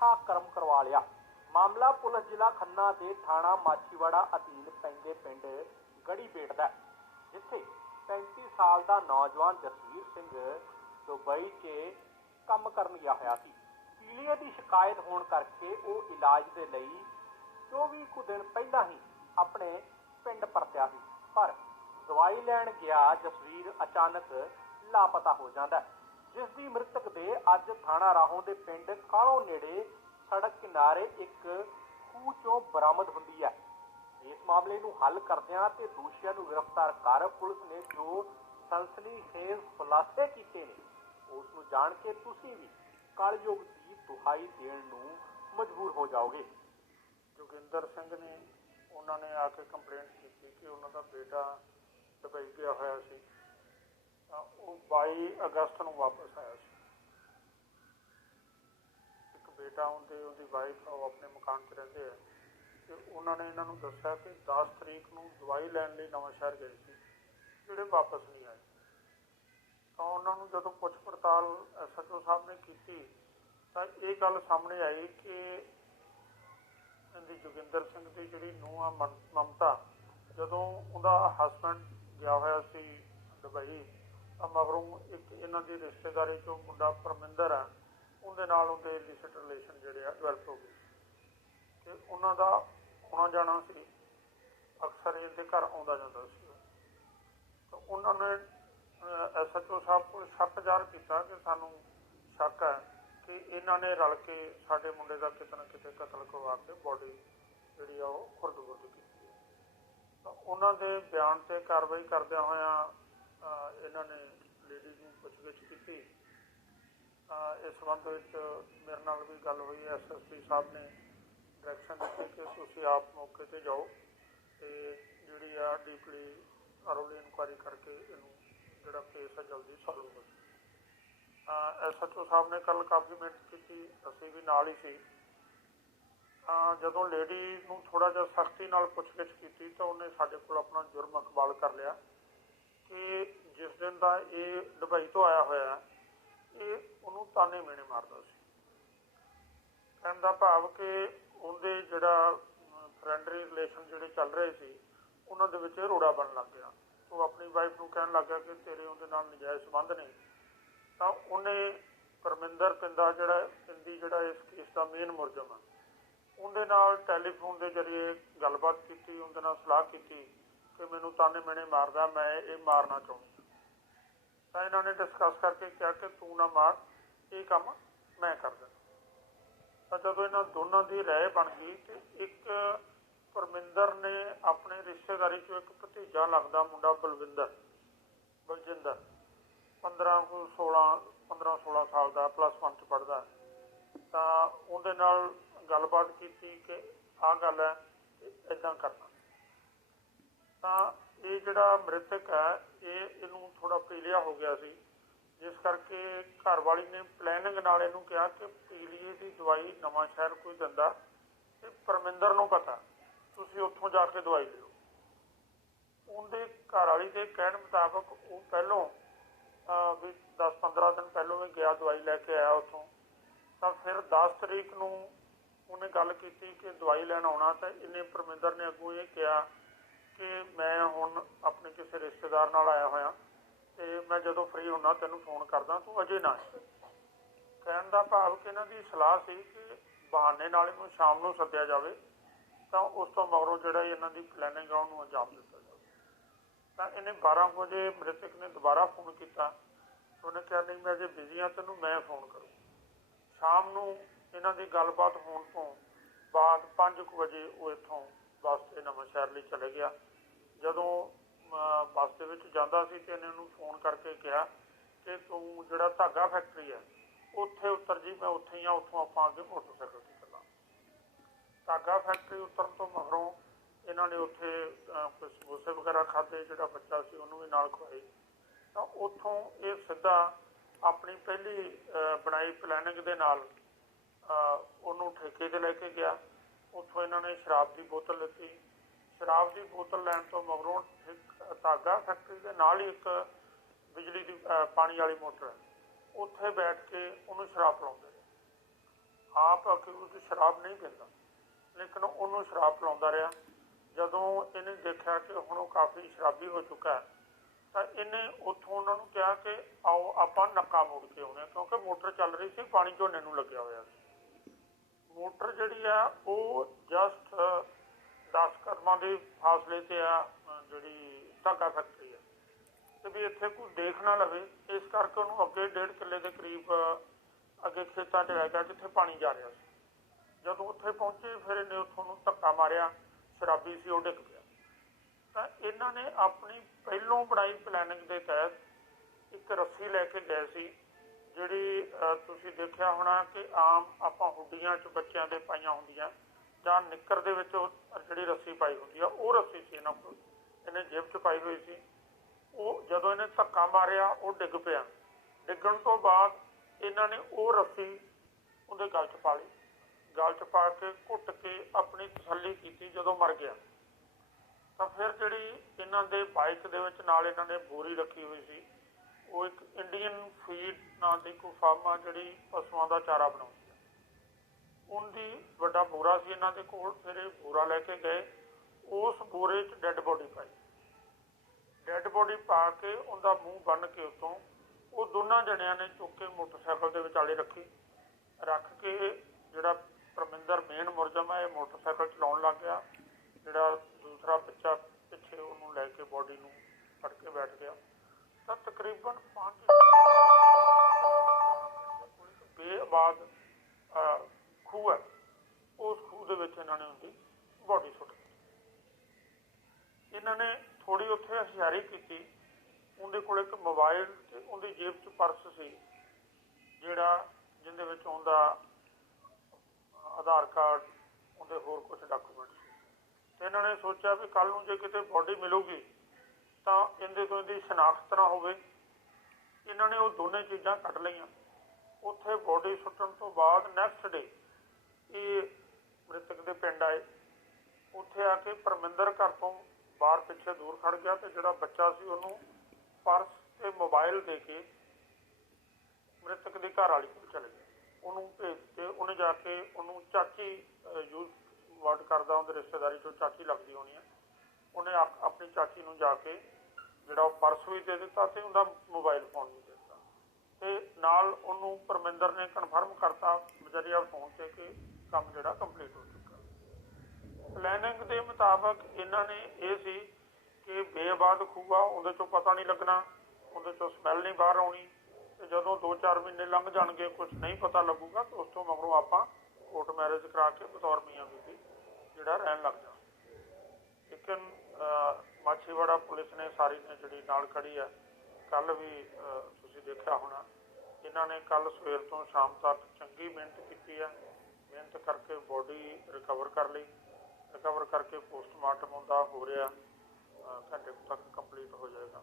ਪੁੱਠਾ ਕਰਮ ਕਰਵਾ ਲਿਆ। ਮਾਮਲਾ ਪੁਲਿਸ ਜ਼ਿਲ੍ਹਾ ਖੰਨਾ ਦੇ ਥਾਣਾ ਮਾਛੀਵਾੜਾ ਅਧੀਨ ਪੈਂਦੇ ਪਿੰਡ ਗੜੀਬੇਟ ਦਾ ਜਿੱਥੇ 35 ਸਾਲ ਦਾ ਨੌਜਵਾਨ ਜਸਵੀਰ ਸਿੰਘ ਦੁਬਈ ਕੇ ਕੰਮ ਕਰਨ ਗਿਆ ਹੋਇਆ ਸੀ। ਪੀਲੀਏ ਦੀ ਸ਼ਿਕਾਇਤ ਹੋਣ ਕਰਕੇ ਉਹ ਇਲਾਜ ਦੇ ਲਈ 24 ਕੁ ਦਿਨ ਪਹਿਲਾਂ ਹੀ ਆਪਣੇ ਪਿੰਡ ਪਰਤਿਆ ਸੀ। ਪਰ ਦਵਾਈ ਲੈਣ ਗਿਆ ਜਸਵੀਰ ਅਚਾਨਕ ਲਾਪਤਾ ਹੋ ਜਾਂਦਾ ਹੈ, ਜਿਸ ਦੀ ਮ੍ਰਿਤਕ ਦੇ ਅੱਜ ਥਾਣਾ ਰਾਹੋਂ ਦੇ ਪਿੰਡ ਕਾਲੋਂ ਨੇੜੇ ਸੜਕ ਕਿਨਾਰੇ ਇੱਕ ਖੂਹ ਚੋਂ ਬਰਾਮਦ ਹੁੰਦੀ ਹੈ। ਇਸ ਮਾਮਲੇ ਨੂੰ ਹੱਲ ਕਰਦਿਆਂ ਤੇ ਦੋਸ਼ੀਆਂ ਨੂੰ ਗ੍ਰਿਫਤਾਰ ਕਰ ਪੁਲਿਸ ਨੇ ਜੋ ਸਨਸਨੀਖੇਜ਼ ਖੁਲਾਸੇ ਕੀਤੇ ਨੇ, ਉਸ ਨੂੰ ਜਾਣ ਕੇ ਤੁਸੀਂ ਵੀ ਕਲਯੁਗ ਦੀ ਦੁਹਾਈ ਦੇਣ ਨੂੰ ਮਜਬੂਰ ਹੋ ਜਾਓਗੇ। ਜੋਗਿੰਦਰ ਸਿੰਘ ਨੇ ਉਹਨਾਂ ਨੇ ਆ ਕੇ ਕੰਪਲੇਂਟ ਕੀਤੀ ਕਿ ਉਹਨਾਂ ਦਾ ਬੇਟਾ ਦੁਬਈ ਗਿਆ ਹੋਇਆ ਸੀ। ਤਾਂ ਉਹ 22 ਅਗਸਤ ਨੂੰ ਵਾਪਸ ਆਇਆ ਸੀ। ਇੱਕ ਬੇਟਾ ਹੁੰਦੇ, ਉਹਦੀ ਵਾਈਫ ਉਹ ਆਪਣੇ ਮਕਾਨ 'ਚ ਰਹਿੰਦੇ ਆ। ਤੇ ਉਹਨਾਂ ਨੇ ਇਹਨਾਂ ਨੂੰ ਦੱਸਿਆ ਕਿ 10 ਤਰੀਕ ਨੂੰ ਦਵਾਈ ਲੈਣ ਲਈ ਨਵਾਂ ਸ਼ਹਿਰ ਗਏ ਸੀ, ਜਿਹੜੇ ਵਾਪਸ ਨਹੀਂ ਆਏ। ਤਾਂ ਉਹਨਾਂ ਨੂੰ ਜਦੋਂ ਪੁੱਛ ਪੜਤਾਲ ਐਸਐਚਓ ਸਾਹਿਬ ਨੇ ਕੀਤੀ, ਤਾਂ ਇਹ ਗੱਲ ਸਾਹਮਣੇ ਆਈ ਕਿ ਇਹਦੀ ਜੋਗਿੰਦਰ ਸਿੰਘ ਦੀ ਜਿਹੜੀ ਨੂੰਹ ਆ ਮਮ- ਮਮਤਾ, ਜਦੋਂ ਉਹਦਾ ਹਸਬੰਡ ਗਿਆ ਹੋਇਆ ਸੀ ਦੁਬਈ ਤਾਂ ਮਗਰੋਂ ਇੱਕ ਇਹਨਾਂ ਦੀ ਰਿਸ਼ਤੇਦਾਰੀ ਚੋਂ ਮੁੰਡਾ ਪਰਮਿੰਦਰ ਆ ਉਹਦੇ ਨਾਲ ਉਹਦੇ ਲਿਸਟ ਰਿਲੇਸ਼ਨ ਜਿਹੜੇ ਆ ਡਿਵੈਲਪ ਹੋ ਗਏ। ਤੇ ਉਹਨਾਂ ਦਾ ਆਉਣਾ ਜਾਣਾ ਸੀ, ਅਕਸਰ ਇਹਦੇ ਘਰ ਆਉਂਦਾ ਜਾਂਦਾ ਸੀ। ਤਾਂ ਉਹਨਾਂ ਨੇ ਐਸਐਚਓ ਸਾਹਿਬ ਕੋਲ ਸ਼ੱਕ ਜ਼ਾਹਰ ਕੀਤਾ ਕਿ ਸਾਨੂੰ ਸ਼ੱਕ ਹੈ ਕਿ ਇਹਨਾਂ ਨੇ ਰਲ ਕੇ ਸਾਡੇ ਮੁੰਡੇ ਦਾ ਕਿਤੇ ਨਾ ਕਿਤੇ ਕਤਲ ਕਰਵਾ ਕੇ ਬੋਡੀ ਜਿਹੜੀ ਆ ਉਹ ਖੁਰਦ-ਬੁਰਦ ਕੀਤੀ ਤਾਂ ਉਹਨਾਂ ਦੇ ਬਿਆਨ ਤੇ ਕਾਰਵਾਈ ਕਰਦਿਆਂ ਹੋਇਆਂ ਇਹਨਾਂ ਨੇ ਲੇਡੀ ਨੂੰ ਪੁੱਛਗਿੱਛ ਕੀਤੀ। ਇਸ ਸੰਬੰਧ ਵਿੱਚ ਮੇਰੇ ਨਾਲ ਵੀ ਗੱਲ ਹੋਈ ਐਸਐਸਪੀ ਸਾਹਿਬ ਨੇ ਡਾਇਰੈਕਸ਼ਨ ਦਿੱਤੀ ਕਿ ਤੁਸੀਂ ਆਪ ਮੌਕੇ ਤੇ ਜਾਓ ਤੇ ਜਿਹੜੀ ਆ ਡੀਪਲੀ ਅਰੋਲੀ ਇਨਕੁਆਇਰੀ ਕਰਕੇ ਇਹਨੂੰ ਜਿਹੜਾ ਕੇਸ ਆ ਜਲਦੀ ਸੋਲਵ ਹੋ ਜਾਵੇ ਐਸਐਚਓ ਸਾਹਿਬ ਨੇ ਕੱਲ ਕਾਫੀ ਮਿਹਨਤ ਕੀਤੀ, ਅਸੀਂ ਵੀ ਨਾਲ ਹੀ ਸੀ। ਜਦੋਂ ਲੇਡੀ ਨੂੰ ਥੋੜਾ ਜਿਹਾ ਸਖਤੀ ਨਾਲ ਪੁੱਛਗਿੱਛ ਕੀਤੀ ਤਾਂ ਉਹਨੇ ਸਾਡੇ ਕੋਲ ਆਪਣਾ ਜੁਰਮ ਇਕਬਾਲ ਕਰ ਲਿਆ। ਕਿ ਜਿਸ ਦਿਨ ਦਾ ਇਹ ਦੁਬਈ ਤੋਂ ਆਇਆ ਹੋਇਆ ਇਹ ਉਹਨੂੰ ਤਾਨੇ ਮੇਣੇ ਮਾਰਦਾ ਸੀ। ਕਹਿਣ ਦਾ ਭਾਵ ਕਿ ਉਹਦੇ ਜਿਹੜਾ ਫਰੈਂਡਲੀ ਰਿਲੇਸ਼ਨ ਜਿਹੜੇ ਚੱਲ ਰਹੇ ਸੀ, ਉਹਨਾਂ ਦੇ ਵਿੱਚ ਇਹ ਰੋੜਾ ਬਣਨ ਲੱਗ ਗਿਆ। ਉਹ ਆਪਣੀ ਵਾਈਫ ਨੂੰ ਕਹਿਣ ਲੱਗਾ ਕਿ ਤੇਰੇ ਉਹਦੇ ਨਾਲ ਨਜਾਇਜ਼ ਸੰਬੰਧ ਨੇ। ਤਾਂ ਉਹਨੇ ਪਰਮਿੰਦਰ ਪਿੰਦਾ ਜਿਹੜਾ, ਪਿੰਦੀ ਜਿਹੜਾ ਇਸ ਕੇਸ ਦਾ ਮੇਨ ਮੁਲਜ਼ਮ ਆ, ਉਹਦੇ ਨਾਲ ਟੈਲੀਫੋਨ ਦੇ ਜ਼ਰੀਏ ਗੱਲਬਾਤ ਕੀਤੀ, ਉਹਦੇ ਨਾਲ ਸਲਾਹ ਕੀਤੀ। ਕਿ ਮੈਨੂੰ ਤਾਨੇ ਮੈਨੇ ਮਾਰਦਾ, ਮੈਂ ਇਹ ਮਾਰਨਾ ਚਾਹੁੰਦੀ। ਤਾਂ ਇਹਨਾਂ ਨੇ ਡਿਸਕਸ ਕਰਕੇ ਕਿਹਾ ਕਿ ਤੂੰ ਨਾ ਮਾਰ, ਇਹ ਕੰਮ ਮੈਂ ਕਰ ਕਰਦਾ ਤਾਂ ਜਦੋਂ ਇਹਨਾਂ ਦੋਨਾਂ ਦੀ ਰਾਏ ਬਣ ਗਈ ਤੇ ਇੱਕ ਪਰਮਿੰਦਰ ਨੇ ਆਪਣੇ ਰਿਸ਼ਤੇਦਾਰੀ ਚੋਂ ਇੱਕ ਭਤੀਜਾ ਲੱਗਦਾ ਮੁੰਡਾ ਬਲਵਿੰਦਰ, ਬਲਜਿੰਦਰ 15 ਕੁ 16 15 16 ਸਾਲ ਦਾ ਪਲੱਸ 1 ਚ ਪੜਦਾ ਤਾਂ ਉਹਦੇ ਨਾਲ ਗੱਲਬਾਤ ਕੀਤੀ ਕਿ ਆਹ ਗੱਲ ਹੈ, ਇਦਾਂ ਕਰਨਾ। ਤਾਂ ਇਹ ਜਿਹੜਾ ਮ੍ਰਿਤਕ ਹੈ, ਇਹ ਇਹਨੂੰ ਥੋੜਾ ਪੀਲੀਆ ਹੋ ਗਿਆ ਸੀ। ਜਿਸ ਕਰਕੇ ਘਰ ਵਾਲੀ ਨੇ ਪਲੈਨਿੰਗ ਨਾਲ ਇਹਨੂੰ ਕਿਹਾ ਕਿ ਪੀਲੀਏ ਦੀ ਦਵਾਈ ਨਵਾਂ ਸ਼ਹਿਰ ਕੋਈ ਦਿੰਦਾ ਤੇ ਪਰਮਿੰਦਰ ਨੂੰ ਪਤਾ, ਤੁਸੀਂ ਉੱਥੋਂ ਜਾ ਕੇ ਦਵਾਈ ਲਿਓ। ਉਹਦੇ ਘਰ ਵਾਲੀ ਦੇ ਕਹਿਣ ਮੁਤਾਬਕ ਉਹ ਪਹਿਲੋਂ ਵੀ 10-15 ਦਿਨ ਪਹਿਲੋਂ ਵੀ ਗਿਆ ਦਵਾਈ ਲੈ ਕੇ ਆਇਆ ਉੱਥੋਂ। ਤਾਂ ਫਿਰ 10 ਤਰੀਕ ਨੂੰ ਉਹਨੇ ਗੱਲ ਕੀਤੀ ਕਿ ਦਵਾਈ ਲੈਣ ਆਉਣਾ ਤਾਂ ਇਹਨੇ ਪਰਮਿੰਦਰ ਨੇ ਅੱਗੋਂ ਇਹ ਕਿਹਾ ਕਿ ਮੈਂ ਹੁਣ ਆਪਣੇ ਕਿਸੇ ਰਿਸ਼ਤੇਦਾਰ ਨਾਲ ਆਇਆ ਹੋਇਆ ਤੇ ਮੈਂ ਜਦੋਂ ਫ੍ਰੀ ਹੁੰਨਾ ਤੈਨੂੰ ਫੋਨ ਕਰਦਾ, ਤੂੰ ਅਜੇ ਨਾ ਕਹਿਣ ਦਾ ਭਾਵ ਕਿ ਇਹਨਾਂ ਦੀ ਸਲਾਹ ਸੀ ਕਿ ਬਹਾਨੇ ਨਾਲ ਇਹਨੂੰ ਸ਼ਾਮ ਨੂੰ ਸੱਦਿਆ ਜਾਵੇ, ਤਾਂ ਉਸ ਤੋਂ ਮਗਰੋਂ ਜਿਹੜਾ ਇਹਨਾਂ ਦੀ ਪਲੈਨਿੰਗ ਆ, ਉਹਨੂੰ ਅੰਜਾਮ ਦਿੱਤਾ ਜਾਵੇ। ਤਾਂ ਇਹਨੇ 12 ਵਜੇ ਮ੍ਰਿਤਕ ਨੇ ਦੁਬਾਰਾ ਫੋਨ ਕੀਤਾ। ਉਹਨੇ ਕਿਹਾ, ਨਹੀਂ, ਮੈਂ ਜੇ ਬਿਜ਼ੀ ਹਾਂ, ਤੈਨੂੰ ਮੈਂ ਫੋਨ ਕਰੂੰ ਸ਼ਾਮ ਨੂੰ ਇਹਨਾਂ ਦੀ ਗੱਲਬਾਤ ਹੋਣ ਤੋਂ ਬਾਅਦ 5 ਵਜੇ ਉਹ ਇੱਥੋਂ ਬੱਸ ਤੇ ਨਵਾਂ ਸ਼ਹਿਰ ਲਈ ਚਲੇ ਗਿਆ। ਜਦੋਂ ਬੱਸ ਦੇ ਵਿੱਚ ਜਾਂਦਾ ਸੀ ਤੇ ਇਹਨੇ ਉਹਨੂੰ ਫੋਨ ਕਰਕੇ ਕਿਹਾ ਕਿ ਤੂੰ ਜਿਹੜਾ ਧਾਗਾ ਫੈਕਟਰੀ ਹੈ ਉੱਥੇ ਉਤਰ ਜੀ ਮੈਂ ਉੱਥੇ ਹੀ ਆ ਉੱਥੋਂ ਆਪਾਂ ਅੱਗੇ ਮੋਟਰਸਾਈਕਲ ਤੇ ਚੱਲਾਂ ਧਾਗਾ ਫੈਕਟਰੀ ਉਤਰਨ ਤੋਂ ਮਗਰੋਂ ਇਹਨਾਂ ਨੇ ਉੱਥੇ ਅਹ, ਕੁਝ ਸਮੋਸੇ ਵਗੈਰਾ ਖਾਦੇ ਜਿਹੜਾ ਬੱਚਾ ਸੀ ਉਹਨੂੰ ਵੀ ਨਾਲ ਖਵਾਈ ਤਾਂ ਉੱਥੋਂ ਇਹ ਸਿੱਧਾ ਆਪਣੀ ਪਹਿਲੀ ਬਣਾਈ ਪਲੈਨਿੰਗ ਦੇ ਨਾਲ ਉਹਨੂੰ ਠੇਕੇ ਤੇ ਲੈ ਕੇ ਗਿਆ। ਉੱਥੋਂ ਇਹਨਾਂ ਨੇ ਸ਼ਰਾਬ ਦੀ ਬੋਤਲ ਲਿੱਤੀ। ਸ਼ਰਾਬ ਦੀ ਬੋਤਲ ਲੈਣ ਤੋਂ ਮਗਰੋਂ ਇੱਕ ਤਾਗਾ ਫੈਕਟਰੀ ਦੇ ਨਾਲ ਹੀ ਇੱਕ ਬਿਜਲੀ ਦੀ ਪਾਣੀ ਵਾਲੀ ਮੋਟਰ ਹੈ। ਉੱਥੇ ਬੈਠ ਕੇ ਉਹਨੂੰ ਸ਼ਰਾਬ ਪਿਲਾਉਂਦੇ ਨੇ। ਆਪ ਅਕਿਊਜ਼ ਸ਼ਰਾਬ ਨਹੀਂ ਪੀਂਦਾ। ਲੇਕਿਨ ਉਹਨੂੰ ਸ਼ਰਾਬ ਪਲਾਉਂਦਾ ਰਿਹਾ। ਜਦੋਂ ਇਹਨੇ ਦੇਖਿਆ ਕਿ ਹੁਣ ਉਹ ਕਾਫੀ ਸ਼ਰਾਬੀ ਹੋ ਚੁੱਕਾ ਹੈ, ਤਾਂ ਇਹਨੇ ਉੱਥੋਂ ਉਹਨਾਂ ਨੂੰ ਕਿਹਾ ਕਿ ਆਓ ਆਪਾਂ ਨੱਕਾ ਮੋੜ ਕੇ ਆਉਣੇ ਕਿਉਂਕਿ ਮੋਟਰ ਚੱਲ ਰਹੀ ਸੀ, ਪਾਣੀ ਝੋਨੇ ਨੂੰ ਲੱਗਿਆ ਹੋਇਆ ਸੀ। ਮੋਟਰ ਜਿਹੜੀ ਆ, ਉਹ ਜਸਟ 10 ਦੇ ਫਾਸਲੇ ਤੇ ਆ ਜਿਹੜੀ ਧਾਗਾ ਫੈਕਟਰੀ ਆ। ਤੇ ਵੀ ਇੱਥੇ ਕੋਈ ਦੇਖ ਨਾ ਲਵੇ, ਇਸ ਕਰਕੇ ਉਹਨੂੰ ਅੱਗੇ ਡੇਢ ਕਿੱਲੇ ਦੇ ਕਰੀਬ ਅੱਗੇ ਖੇਤਾਂ 'ਚ ਲੈ ਗਿਆ ਜਿੱਥੇ ਪਾਣੀ ਜਾ ਰਿਹਾ ਸੀ। ਜਦੋਂ ਉੱਥੇ ਪਹੁੰਚੇ, ਫਿਰ ਇਹਨੇ ਉੱਥੋਂ ਨੂੰ ਧੱਕਾ ਮਾਰਿਆ, ਸ਼ਰਾਬੀ ਸੀ, ਉਹ ਡਿੱਗ ਪਿਆ। ਤਾਂ ਇਹਨਾਂ ਨੇ ਆਪਣੀ ਪਹਿਲੋਂ ਬਣਾਈ ਪਲੈਨਿੰਗ ਦੇ ਤਹਿਤ ਇੱਕ ਰੱਸੀ ਲੈ ਕੇ ਗਏ ਸੀ, ਜਿਹੜੀ ਤੁਸੀਂ ਦੇਖਿਆ ਹੋਣਾ ਕਿ ਆਮ ਆਪਾਂ ਹੁੱਡੀਆਂ 'ਚ ਬੱਚਿਆਂ ਦੇ ਪਾਈਆਂ ਹੁੰਦੀਆਂ। ਜਾਂ ਨਿੱਕਰ ਦੇ ਵਿੱਚ ਜਿਹੜੀ ਰੱਸੀ ਪਾਈ ਹੁੰਦੀ ਆ, ਉਹ ਰੱਸੀ ਸੀ ਇਹਨਾਂ ਕੋਲ। ਇਹਨੇ ਜੇਬ 'ਚ ਪਾਈ ਹੋਈ ਸੀ। ਉਹ ਜਦੋਂ ਇਹਨੇ ਧੱਕਾ ਮਾਰਿਆ, ਉਹ ਡਿੱਗ ਪਿਆ। ਡਿੱਗਣ ਤੋਂ ਬਾਅਦ ਇਹਨਾਂ ਨੇ ਉਹ ਰੱਸੀ ਉਹਦੇ ਗਲ 'ਚ ਪਾ ਲਈ। ਗਲ 'ਚ ਪਾ ਕੇ ਘੁੱਟ ਕੇ ਆਪਣੀ ਤਸੱਲੀ ਕੀਤੀ ਜਦੋਂ ਮਰ ਗਿਆ। ਤਾਂ ਫਿਰ ਜਿਹੜੀ ਇਹਨਾਂ ਦੇ ਬਾਈਕ ਦੇ ਵਿੱਚ ਨਾਲ ਇਹਨਾਂ ਨੇ ਬੋਰੀ ਰੱਖੀ ਹੋਈ ਸੀ, ਉਹ ਇੱਕ ਇੰਡੀਅਨ ਫੀਡ ਨਾਂ ਦੀ ਕੋਈ ਫਾਰਮ ਆ ਜਿਹੜੀ ਪਸ਼ੂਆਂ ਦਾ ਚਾਰਾ ਬਣਾਉਂਦੀ ਉਹਦੀ ਵੱਡਾ ਬੋਰਾ ਸੀ ਇਹਨਾਂ ਦੇ ਕੋਲ ਫਿਰ ਇਹ ਬੋਰਾ ਲੈ ਕੇ ਗਏ ਉਸ ਬੋਰੇ 'ਚ ਡੈੱਡ ਬੋਡੀ ਪਾਈ ਡੈੱਡ ਬੋਡੀ ਪਾ ਕੇ ਉਹਦਾ ਮੂੰਹ ਬੰਨ ਕੇ ਉਤੋਂ ਉਹ ਦੋਨਾਂ ਜਣਿਆਂ ਨੇ ਚੁੱਕ ਕੇ ਮੋਟਰਸਾਈਕਲ ਦੇ ਵਿਚਾਲੇ ਰੱਖੀ ਰੱਖ ਕੇ ਜਿਹੜਾ ਪਰਮਿੰਦਰ ਮੇਨ ਮੁਰਜਮ ਹੈ ਇਹ ਮੋਟਰਸਾਈਕਲ ਚਲਾਉਣ ਲੱਗ ਗਿਆ ਜਿਹੜਾ ਦੂਸਰਾ ਬੱਚਾ ਪਿੱਛੇ ਉਹਨੂੰ ਲੈ ਕੇ ਬੋਡੀ ਨੂੰ ਫੜ ਕੇ ਬੈਠ ਗਿਆ ਤਾਂ ਤਕਰੀਬਨ 5 ਬੇਆਬਾਦ ਅਹ, ਖੂਹ ਹੈ। ਉਸ ਖੂਹ ਦੇ ਵਿੱਚ ਇਹਨਾਂ ਨੇ ਉਹਦੀ ਬੋਡੀ ਸੁੱਟ ਦਿੱਤੀ। ਇਹਨਾਂ ਨੇ ਥੋੜੀ ਉੱਥੇ ਹਸ਼ਿਆਰੀ ਕੀਤੀ। ਉਹਦੇ ਕੋਲ ਇੱਕ ਮੋਬਾਈਲ ਤੇ ਉਹਦੀ ਜੇਬ 'ਚ ਪਰਸ ਸੀ, ਜਿਹੜਾ ਜਿਹਦੇ ਵਿੱਚ ਉਹਦਾ ਆਧਾਰ ਕਾਰਡ, ਉਹਦੇ ਹੋਰ ਕੁਝ ਡਾਕੂਮੈਂਟ ਸੀ। ਤੇ ਇਹਨਾਂ ਨੇ ਸੋਚਿਆ ਵੀ ਕੱਲ ਨੂੰ ਜੇ ਕਿਤੇ ਬੋਡੀ ਮਿਲੂਗੀ, ਤਾਂ ਇਹਦੇ ਤੋਂ ਇਹਦੀ ਸ਼ਨਾਖਤ ਨਾ ਹੋਵੇ। ਇਹਨਾਂ ਨੇ ਉਹ ਦੋਨੇ ਚੀਜ਼ਾਂ ਕੱਢ ਲਈਆਂ। ਉੱਥੇ ਬੋਡੀ ਸੁੱਟਣ ਤੋਂ ਬਾਅਦ ਨੈਕਸਟ ਡੇ ਇਹ ਮ੍ਰਿਤਕ ਦੇ ਪਿੰਡ ਆਏ? ਉੱਥੇ ਆ ਕੇ ਪਰਮਿੰਦਰ ਘਰ ਤੋਂ ਬਾਹਰ ਪਿੱਛੇ ਦੂਰ ਖੜ ਗਿਆ ਤੇ ਜਿਹੜਾ ਬੱਚਾ ਸੀ ਉਹਨੂੰ ਪਰਸ ਤੇ ਮੋਬਾਈਲ ਦੇ ਕੇ ਮ੍ਰਿਤਕ ਦੀ ਘਰ ਵਾਲੀ ਕੋਲ ਚਲੇ ਗਿਆ। ਉਹਨੂੰ ਭੇਜ ਕੇ ਉਹਨੇ ਜਾ ਕੇ ਉਹਨੂੰ ਚਾਚੀ ਯੂਜ਼ ਵਰਡ ਕਰਦਾ, ਉਹਦੇ ਰਿਸ਼ਤੇਦਾਰੀ ਚੋਂ ਚਾਚੀ ਲੱਗਦੀ ਹੋਣੀ ਹੈ ਉਹਨੇ ਆਪ- ਆਪਣੀ ਚਾਚੀ ਨੂੰ ਜਾ ਕੇ ਜਿਹੜਾ ਉਹ ਪਰਸ ਵੀ ਦੇ ਦਿੱਤਾ ਤੇ ਉਹਦਾ ਮੋਬਾਈਲ ਫੋਨ ਵੀ ਦੇ ਦਿੱਤਾ। ਤੇ ਨਾਲ ਉਹਨੂੰ ਪਰਮਿੰਦਰ ਨੇ ਕਨਫਰਮ ਕਰਤਾ ਬਜਰੀਆ ਫੋਨ ਤੇ ਕਿ ਕੰਮ ਜਿਹੜਾ ਕੰਪਲੀਟ ਹੋ ਚੁੱਕਾ। ਪਲੈਨਿੰਗ ਦੇ ਮੁਤਾਬਕ ਇਹਨਾਂ ਨੇ ਇਹ ਸੀ ਕਿ ਬੇਬਾਦ ਖੂਆ, ਉਹਦੇ ਚੋਂ ਪਤਾ ਨਹੀਂ ਲੱਗਣਾ, ਉਹਦੇ ਚੋਂ ਸਮੈਲ ਨਹੀਂ ਬਾਹਰ ਆਉਣੀ, ਤੇ ਜਦੋਂ 2-4 ਮਹੀਨੇ ਲੰਘ ਜਾਣਗੇ ਕੁਝ ਨਹੀਂ ਪਤਾ ਲੱਗੂਗਾ, ਤਾਂ ਉਸ ਤੋਂ ਮਗਰੋਂ ਆਪਾਂ ਕੋਰਟ ਮੈਰਿਜ ਕਰਾ ਕੇ ਬਤੌਰ ਮੀਆਂ ਬੀਬੀ ਜਿਹੜਾ ਰਹਿਣ ਲੱਗ ਜਾ ਲੇਕਿਨ ਮਾਛੀਵਾੜਾ ਪੁਲਿਸ ਨੇ ਸਾਰੀ ਨੇ ਜਿਹੜੀ ਨਾਲ ਖੜੀ ਹੈ, ਕੱਲ ਵੀ ਤੁਸੀਂ ਦੇਖਿਆ ਹੋਣਾ, ਇਹਨਾਂ ਨੇ ਕੱਲ ਸਵੇਰ ਤੋਂ ਸ਼ਾਮ ਤੱਕ ਚੰਗੀ ਮਿਹਨਤ ਕੀਤੀ ਹੈ। ਮਿਹਨਤ ਕਰਕੇ ਬੋਡੀ ਰਿਕਵਰ ਕਰ ਲਈ। ਰਿਕਵਰ ਕਰਕੇ ਪੋਸਟਮਾਰਟਮ ਹੁੰਦਾ, ਹੋ ਰਿਹਾ ਘੰਟੇ ਤੱਕ ਕੰਪਲੀਟ ਹੋ ਜਾਏਗਾ।